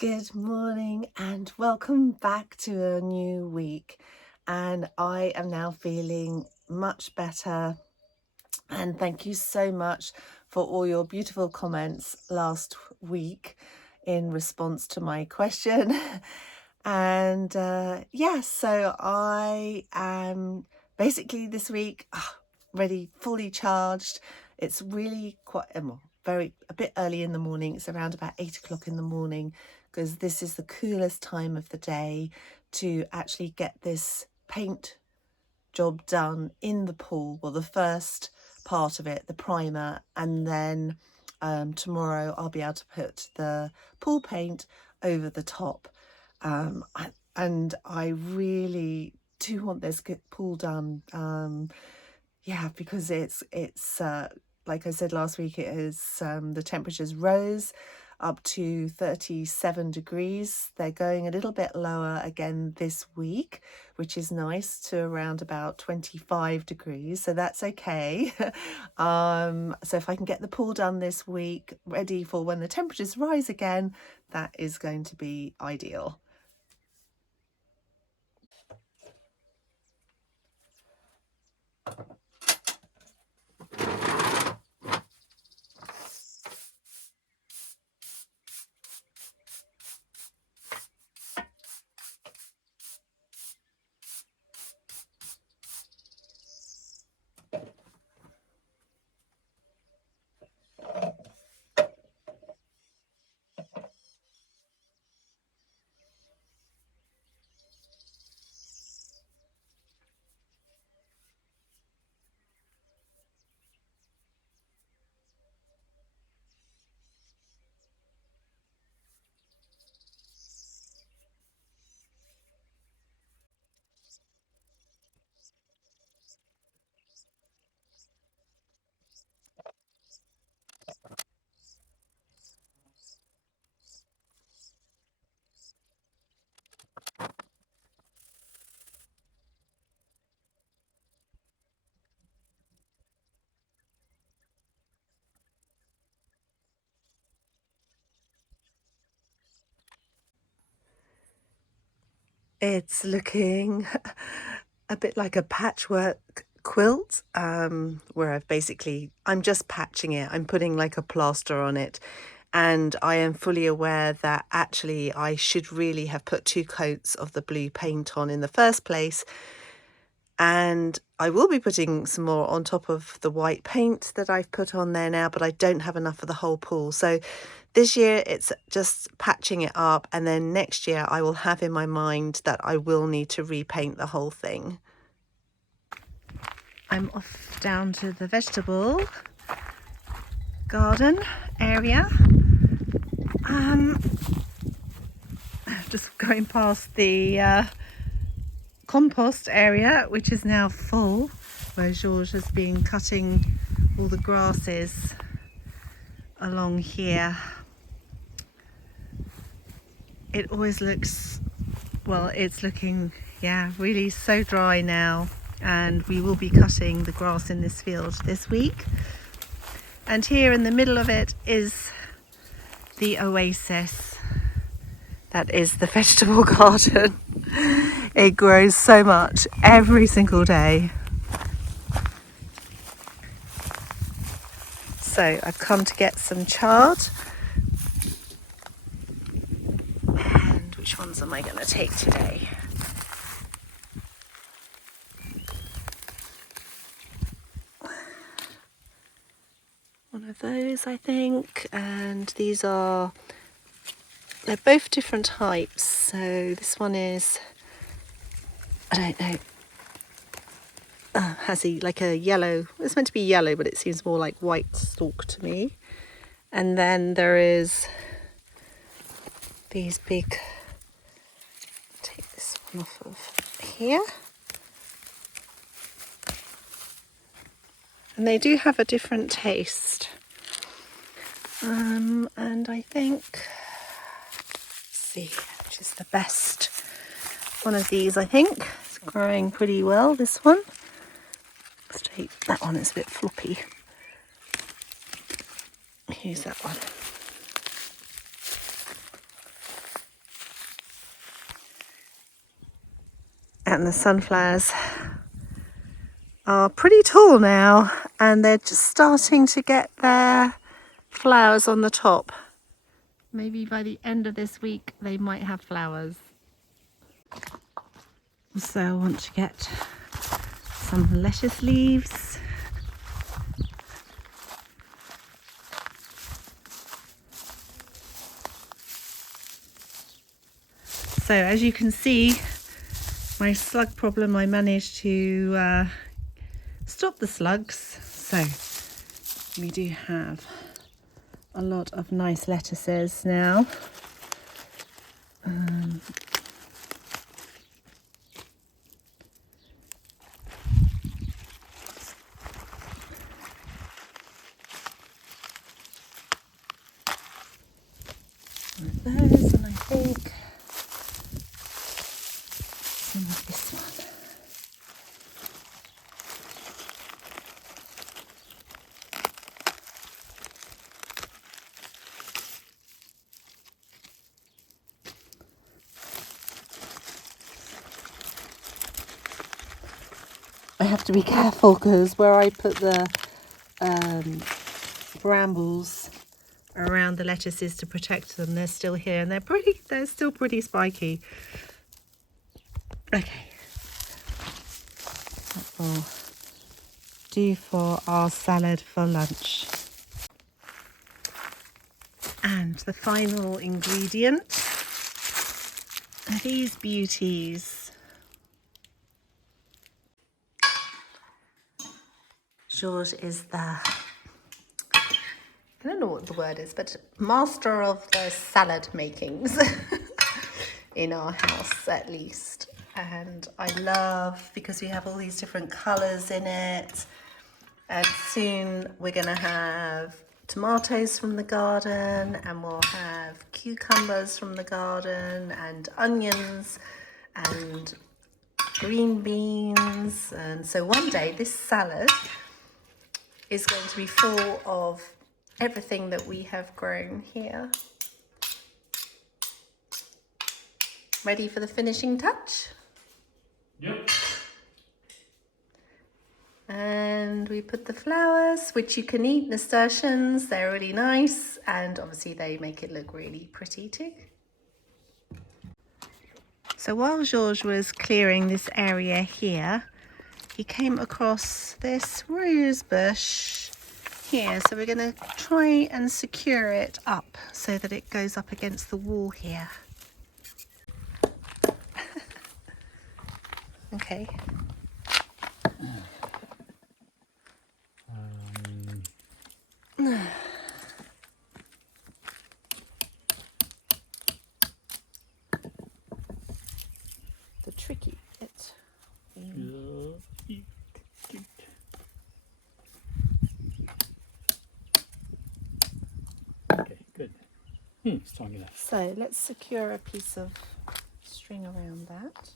Good morning and welcome back to a new week. And I am now feeling much better. And thank you so much for all your beautiful comments last week in response to my question. And so I am basically this week ready, fully charged. It's really quite a bit early in the morning. It's around about 8 o'clock in the morning because this is the coolest time of the day to actually get this paint job done in the pool. Well, the first part of it, the primer, and then tomorrow I'll be able to put the pool paint over the top. And I really do want this pool done. Because it's like I said last week, it is the temperatures rose up to 37 degrees. They're going a little bit lower again this week, which is nice, to around about 25 degrees, so that's okay. So if I can get the pool done this week, ready for when the temperatures rise again, that is going to be ideal. It's looking a bit like a patchwork quilt, where I'm just patching it. I'm putting like a plaster on it. And I am fully aware that actually I should really have put 2 coats of the blue paint on in the first place. And I will be putting some more on top of the white paint that I've put on there now, but I don't have enough for the whole pool. So this year it's just patching it up, and then next year I will have in my mind that I will need to repaint the whole thing. I'm off down to the vegetable garden area. Just going past the compost area, which is now full, where Georges has been cutting all the grasses along here. It always looks, well, it's looking, really so dry now, and we will be cutting the grass in this field this week. And here in the middle of it is the oasis that is the vegetable garden. It grows so much every single day. So I've come to get some chard. And which ones am I going to take today? One of those, I think. And they're both different types. So this one is, I don't know, has like a yellow, it's meant to be yellow, but it seems more like white stalk to me. And then there is these big, take this one off of here. And they do have a different taste. And I think, let's see, which is the best one of these, I think. It's growing pretty well, this one. Let's take that one, it's a bit floppy. Use that one. And the sunflowers are pretty tall now, and they're just starting to get their flowers on the top. Maybe by the end of this week they might have flowers. So I want to get some lettuce leaves. So as you can see, my slug problem, I managed to stop the slugs. So we do have a lot of nice lettuces now. Those, and I think some of this one. I have to be careful because where I put the brambles around the lettuces to protect them, they're still here, and they're still pretty spiky. Okay, that will do for our salad for lunch. And the final ingredient are these beauties. George is the, I don't know what the word is, but master of the salad makings in our house at least. And I love, because we have all these different colours in it, and soon we're going to have tomatoes from the garden, and we'll have cucumbers from the garden, and onions and green beans. And so one day this salad is going to be full of everything that we have grown here. Ready for the finishing touch? Yep. And we put the flowers, which you can eat, nasturtiums. They're really nice, and obviously they make it look really pretty too. So while George was clearing this area here, he came across this rose bush here. So we're going to try and secure it up so that it goes up against the wall here. Okay. The tricky bit. Okay, good. Strong enough. So let's secure a piece of string around that.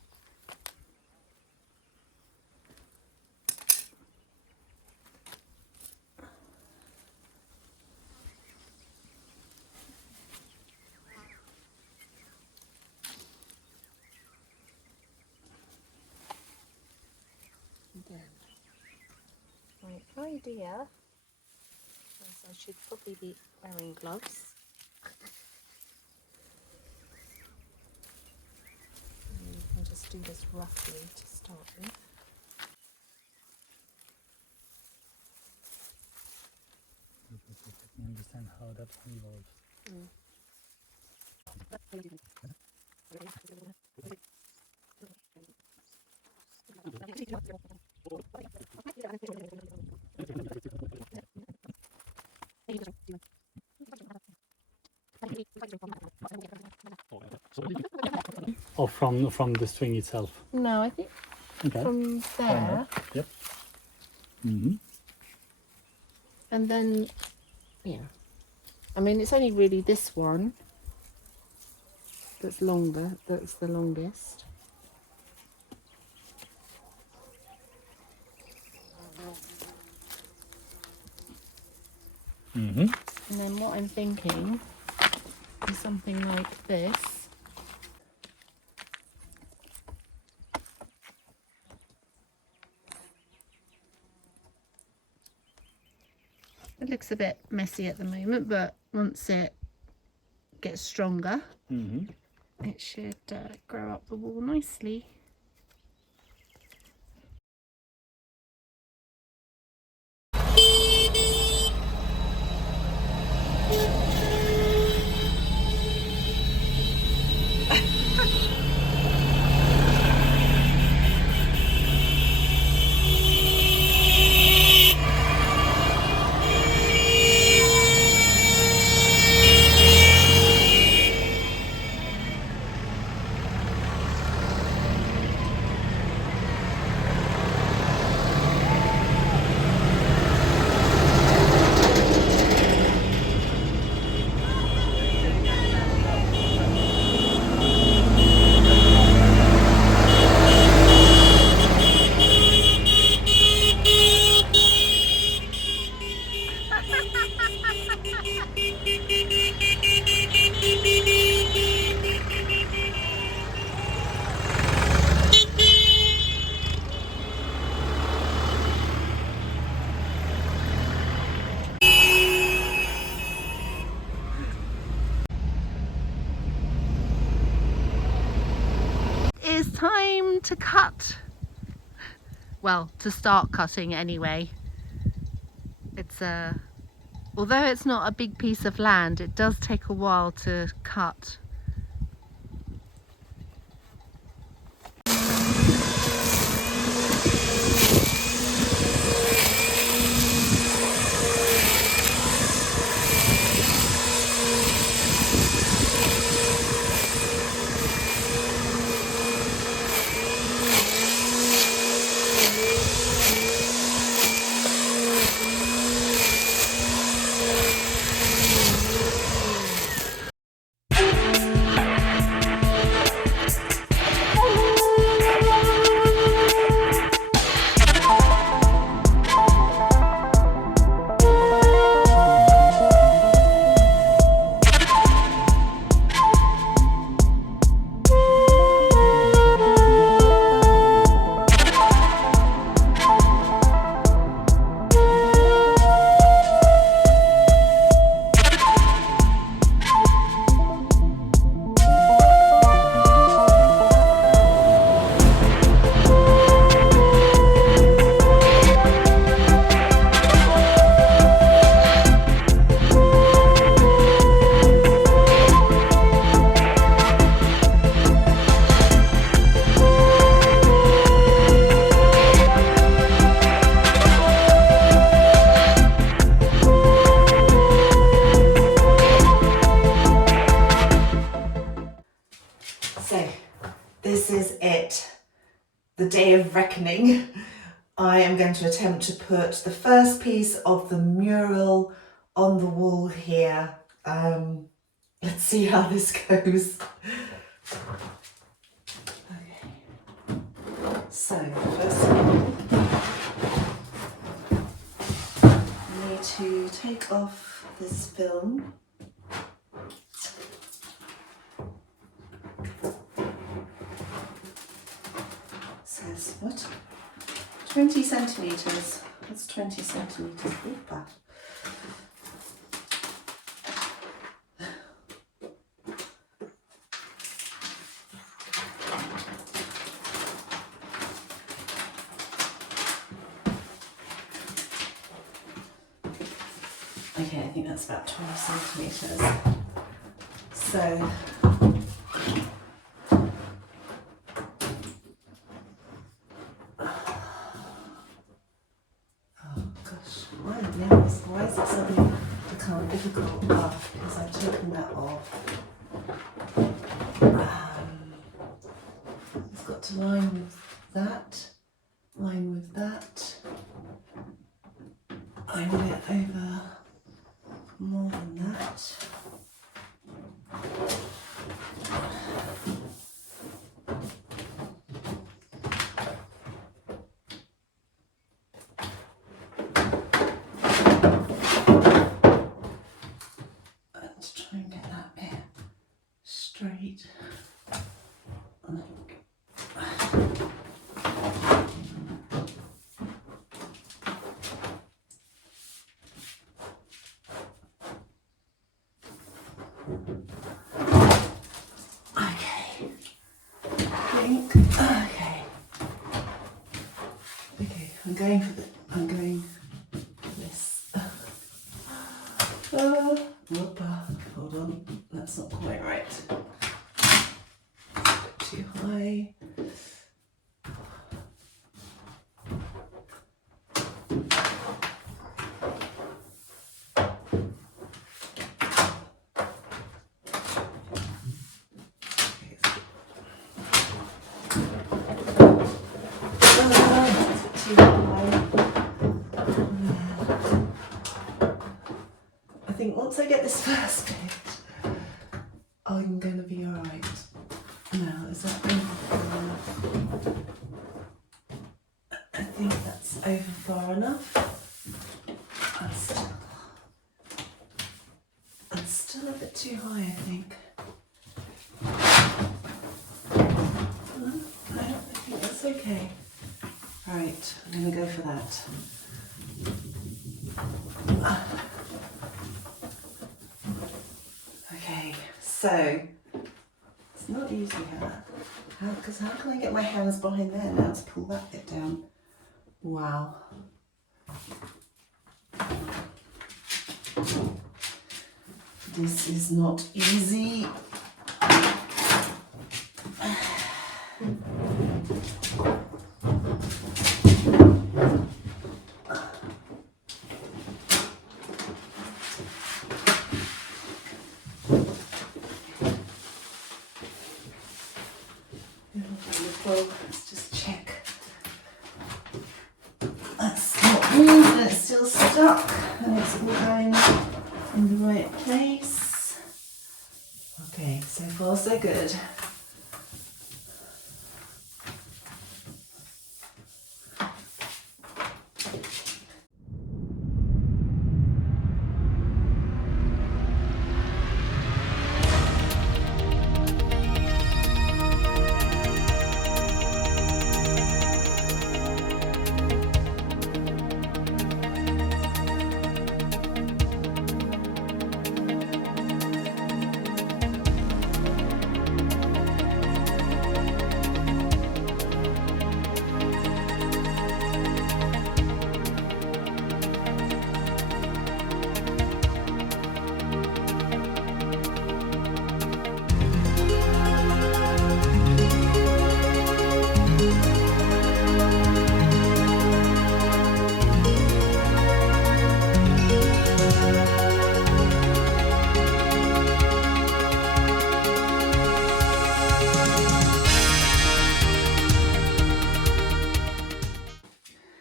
Then my idea is I should probably be wearing gloves. And you can just do this roughly to start with. Let me understand how that evolves. Or from the string itself? No, I think from there. Yep. And then, yeah. I mean, it's only really this one that's longer, that's the longest. And then what I'm thinking is something like this. It looks a bit messy at the moment, but once it gets stronger, it should grow up the wall nicely. It's time to cut. Well, to start cutting anyway. It's although it's not a big piece of land, it does take a while to cut. This is it, the day of reckoning. I am going to attempt to put the first piece of the mural on the wall here. Let's see how this goes. Okay. So, first of all, I need to take off this film. Says what? 20 centimetres. That's 20 centimetres. Oopa. Okay, I think that's about 12 centimetres. So, why is it suddenly become difficult? Because I've taken that off. It's got to line with that, line with that. I want it over more than that. Straight. going for this. Hold on, that's not quite right. Too high. I think once I get this first bit, I'm going to be alright. Now, is that over far enough? I think that's over far enough. That's still a bit too high, I think. No, I think that's okay. Alright, I'm going to go for that. Okay, so it's not easy because how can I get my hands behind there now to pull that bit down? Wow. This is not easy. Let's just check. That's not moved and it's still stuck and it's all going in the right place. Okay, so far so good.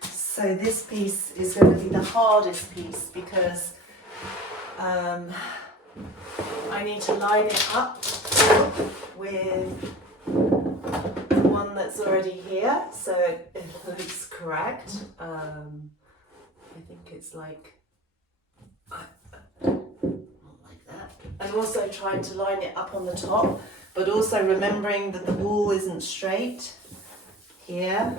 So this piece is going to be the hardest piece because I need to line it up with the one that's already here, so it looks correct. I think it's like that. I'm also trying to line it up on the top, but also remembering that the wall isn't straight here.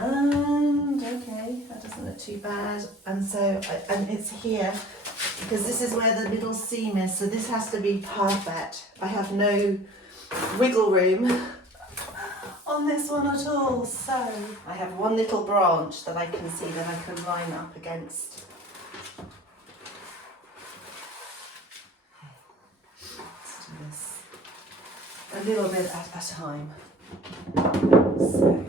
And okay, that doesn't look too bad. And so, and it's here because this is where the middle seam is. So this has to be perfect. I have no wiggle room on this one at all. So I have one little branch that I can see that I can line up against. Let's do this a little bit at a time. So.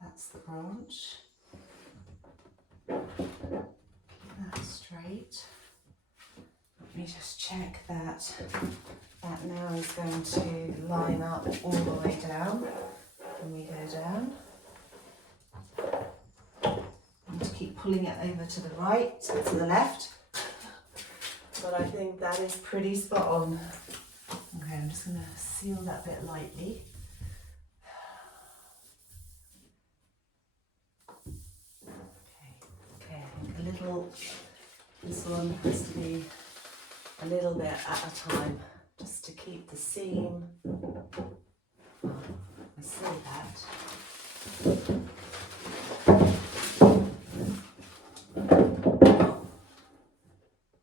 That's the branch. Keep that straight. Let me just check that that now is going to line up all the way down. And we go down. And to keep pulling it over to the right, to the left. But I think that is pretty spot on. Okay, I'm just going to seal that bit lightly. Okay, I think a little, this one has to be a little bit at a time, just to keep the seam I say that.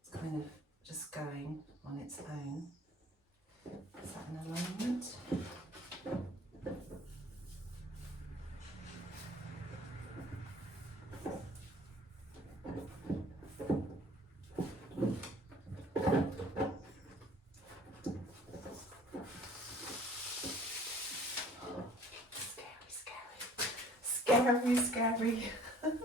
It's kind of just going on its own. Is that in alignment? Scary, scary. Okay,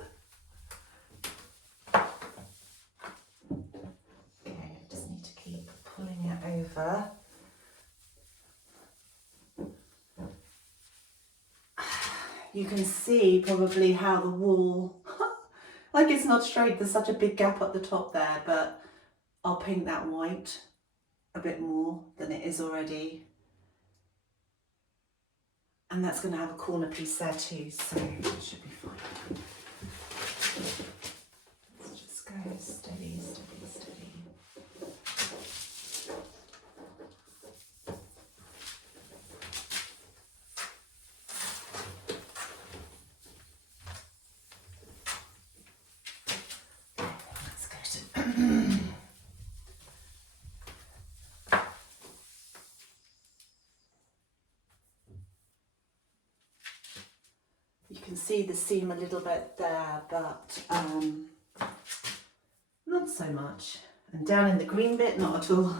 I just need to keep pulling it over. You can see probably how the wall, like it's not straight, there's such a big gap at the top there, but I'll paint that white a bit more than it is already. And that's going to have a corner piece there too, so it should be fine. Let's just go steady, steady, steady. That's good. You can see the seam a little bit there, but not so much. And down in the green bit, not at all.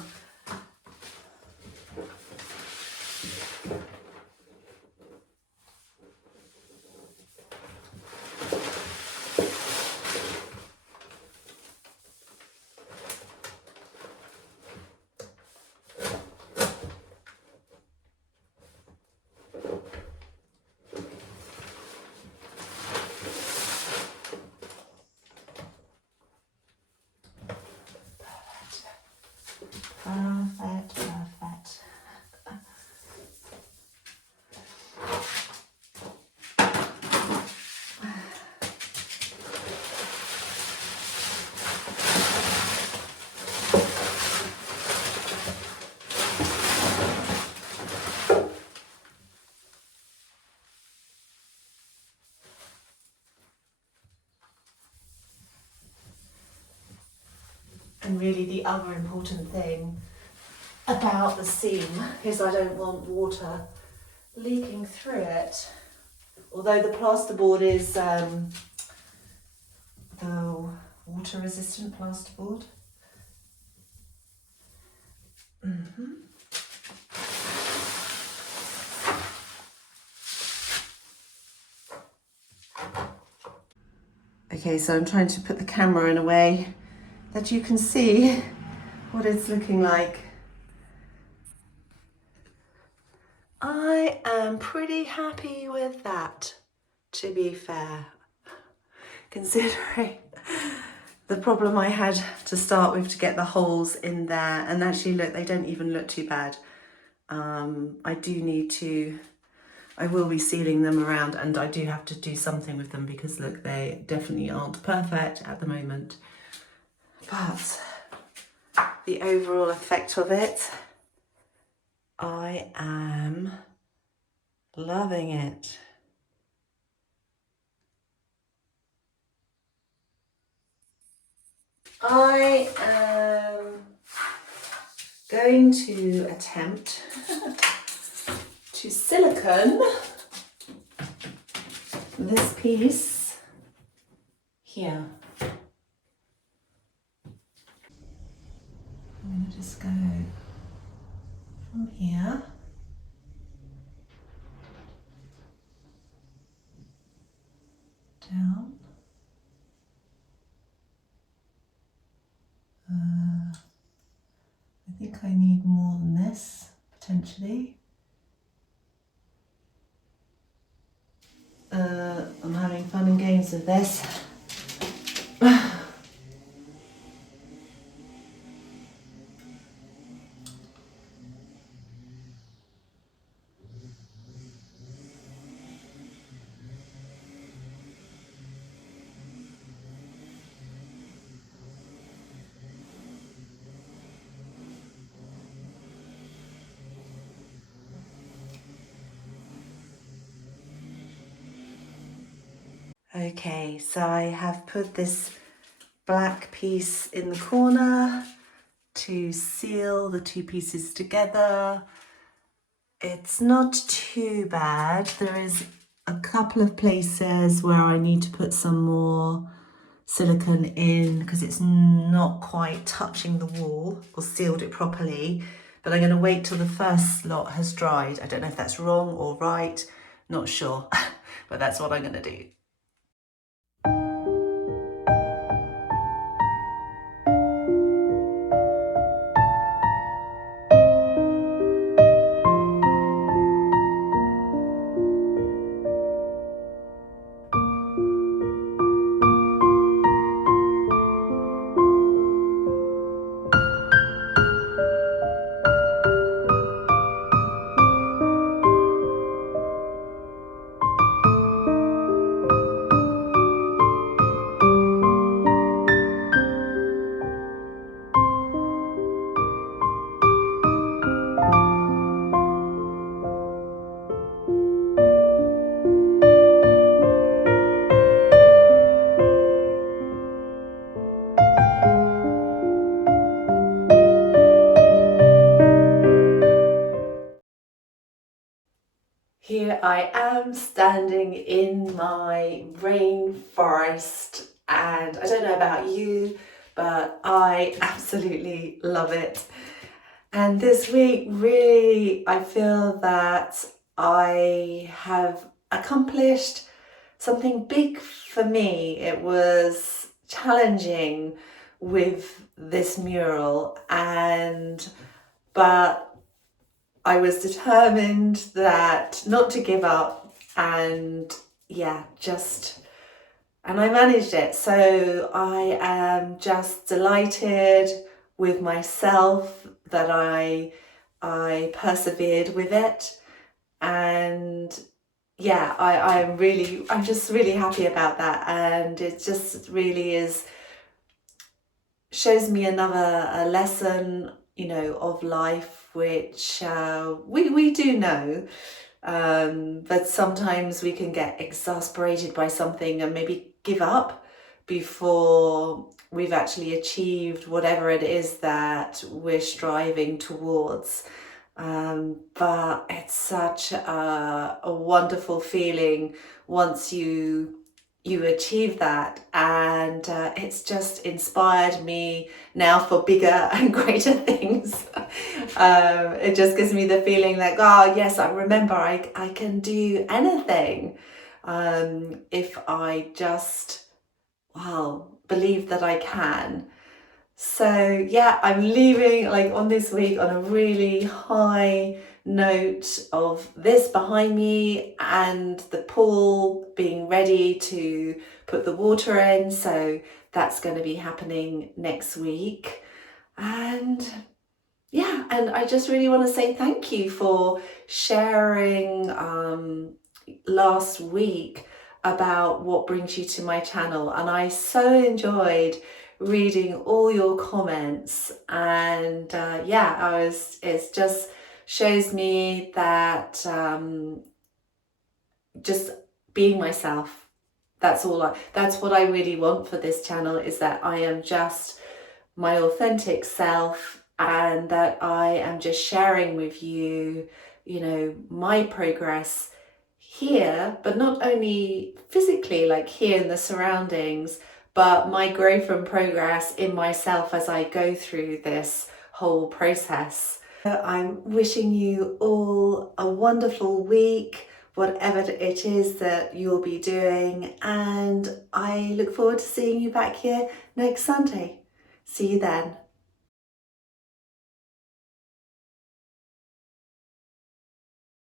Perfect, perfect. And really the other important thing about the seam is I don't want water leaking through it. Although the plasterboard is the water resistant plasterboard. Okay, so I'm trying to put the camera in a way that you can see what it's looking like. I am pretty happy with that, to be fair, considering the problem I had to start with to get the holes in there. And actually, look, they don't even look too bad. I do need to, I will be sealing them around, and I do have to do something with them because look, they definitely aren't perfect at the moment. But the overall effect of it, I am loving it. I am going to attempt to silicone this piece here. I'm going to just go from here down. I think I need more than this, potentially. I'm having fun and games with this. Okay, so I have put this black piece in the corner to seal the two pieces together. It's not too bad. There is a couple of places where I need to put some more silicone in because it's not quite touching the wall or sealed it properly. But I'm going to wait till the first lot has dried. I don't know if that's wrong or right, not sure, but that's what I'm going to do. Here I am standing in my rainforest, and I don't know about you, but I absolutely love it. And this week, really, I feel that I have accomplished something big for me. It was challenging with this mural, but I was determined that not to give up, and I managed it. So I am just delighted with myself that I persevered with it, and I'm just really happy about that, and it just really shows me another lesson, of life, which we do know, but sometimes we can get exasperated by something and maybe give up before we've actually achieved whatever it is that we're striving towards. But it's such a wonderful feeling once you achieve that, and it's just inspired me now for bigger and greater things. It just gives me the feeling like, oh yes, I remember I can do anything if I just believe that I can. So yeah, I'm leaving on this week on a really high note of this behind me and the pool being ready to put the water in. So that's going to be happening next week. And I just really want to say thank you for sharing last week about what brings you to my channel. And I so enjoyed reading all your comments, and it just shows me that just being myself, that's what I really want for this channel, is that I am just my authentic self, and that I am just sharing with you, my progress here, but not only physically, like here in the surroundings, but my growth and progress in myself as I go through this whole process. I'm wishing you all a wonderful week, whatever it is that you'll be doing, and I look forward to seeing you back here next Sunday. See you then.